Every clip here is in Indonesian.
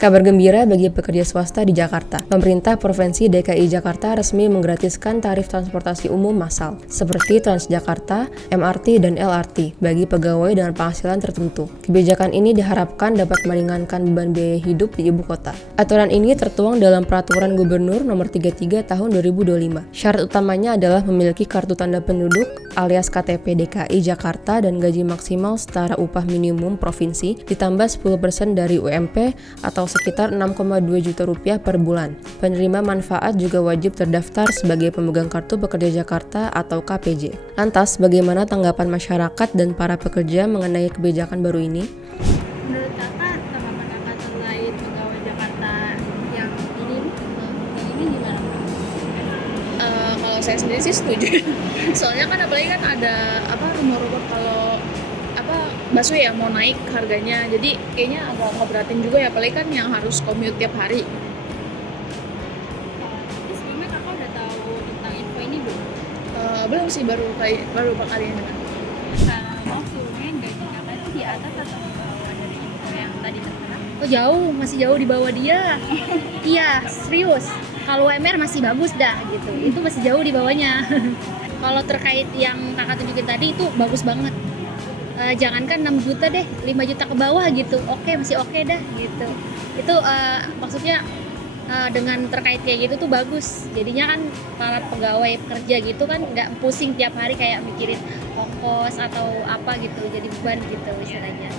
Kabar gembira bagi pekerja swasta di Jakarta. Pemerintah Provinsi DKI Jakarta resmi menggratiskan tarif transportasi umum massal seperti Transjakarta, MRT, dan LRT bagi pegawai dengan penghasilan tertentu. Kebijakan ini diharapkan dapat meringankan beban biaya hidup di ibu kota. Aturan ini tertuang dalam Peraturan Gubernur Nomor 33 Tahun 2025. Syarat utamanya adalah memiliki kartu tanda penduduk alias KTP DKI Jakarta dan gaji maksimal setara upah minimum provinsi ditambah 10% dari UMP atau sekitar 6,2 juta rupiah per bulan. Penerima manfaat juga wajib terdaftar sebagai pemegang kartu pekerja Jakarta atau KPJ. Lantas, bagaimana tanggapan masyarakat dan para pekerja mengenai kebijakan baru ini? Menurut kakak, tanggapan kakak terkait pegawai Jakarta yang ini gimana? Kalau saya sendiri sih setuju. Soalnya kan apalagi kan ada rumor-rumor kalau bakso ya mau naik harganya, jadi kayaknya agak ngeberatin juga ya, apalagi kan yang harus commute tiap hari. Tapi sebelumnya kakak udah tahu tentang info ini belum? Belum sih, baru kali ini dengar. Mau sebelumnya gaji kakak itu di atas atau di bawah dari info yang tadi tertera? Oh jauh, masih jauh di bawah dia. Iya, serius. Kalau UMR masih bagus dah gitu. Itu masih jauh di bawahnya. Kalau terkait yang kakak tunjukin tadi itu bagus banget. Jangankan 6 juta deh, 5 juta ke bawah gitu. Oke, masih oke dah gitu. Itu maksudnya dengan terkait kayak gitu tuh bagus. Jadinya kan para pegawai pekerja gitu kan nggak pusing tiap hari kayak mikirin ongkos atau apa gitu. Jadi beban gitu istilahnya.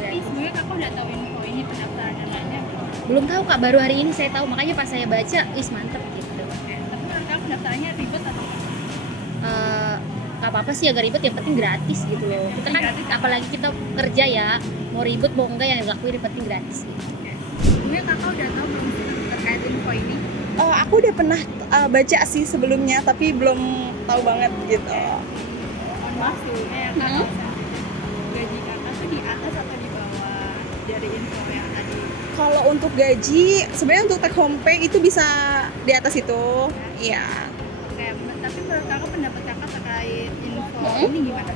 Tapi sebelumnya kakak udah tahu info ini pendaftaran dan lainnya belum? Belum tahu Kak, baru hari ini saya tahu, makanya pas saya baca, mantep gitu. Tapi menurut kakak pendaftarannya ribet atau enggak? Gak apa-apa sih, agak ribet, yang penting gratis gitu loh. Kita kan Gratis. apalagi kita kerja ya, mau ribet mau enggak yang dilakuin yang penting gratis gitu. Sebelumnya kakak udah tahu belum sih terkait info ini? Oh, aku udah pernah baca sih sebelumnya, tapi belum tahu banget gitu. Mohon maaf sebelumnya ya kakak, gaji kakak tuh di atas atau di bawah dari info yang tadi? Kalau untuk gaji, sebenarnya untuk take home pay itu bisa di atas itu. Iya. Oke, tapi menurut kakak pendapat kakak terkait info ini gimana?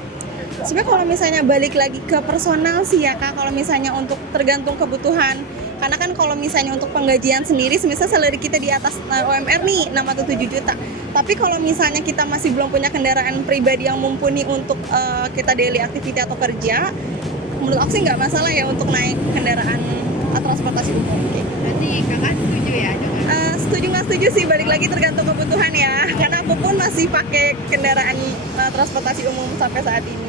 Sebenarnya kalau misalnya balik lagi ke personal sih ya Kak, kalau misalnya untuk tergantung kebutuhan. Karena kan kalau misalnya untuk penggajian sendiri, misalnya salary kita di atas UMR nih 6 atau 7 juta. Tapi kalau misalnya kita masih belum punya kendaraan pribadi yang mumpuni untuk kita daily activity atau kerja, menurut aku sih nggak masalah ya untuk naik kendaraan transportasi umum. Berarti kakak setuju ya dengan Setuju nggak setuju sih, balik lagi tergantung kebutuhan ya. Karena aku pun masih pakai kendaraan transportasi umum sampai saat ini.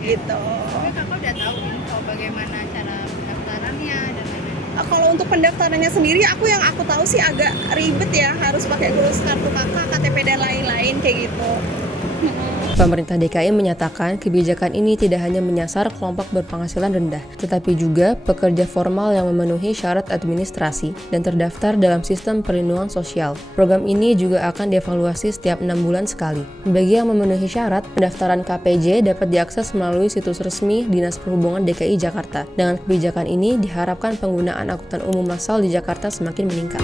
Gitu. Tapi kakak udah tahu info bagaimana cara pendaftarannya dan lain-lain? Kalau untuk pendaftarannya sendiri, yang aku tahu sih agak ribet ya, harus pakai ngurus kartu kakak, KTP dan lain-lain kayak gitu. Pemerintah DKI menyatakan kebijakan ini tidak hanya menyasar kelompok berpenghasilan rendah, tetapi juga pekerja formal yang memenuhi syarat administrasi dan terdaftar dalam sistem perlindungan sosial. Program ini juga akan dievaluasi setiap 6 bulan sekali. Bagi yang memenuhi syarat, pendaftaran KPJ dapat diakses melalui situs resmi Dinas Perhubungan DKI Jakarta. Dengan kebijakan ini, diharapkan penggunaan angkutan umum massal di Jakarta semakin meningkat.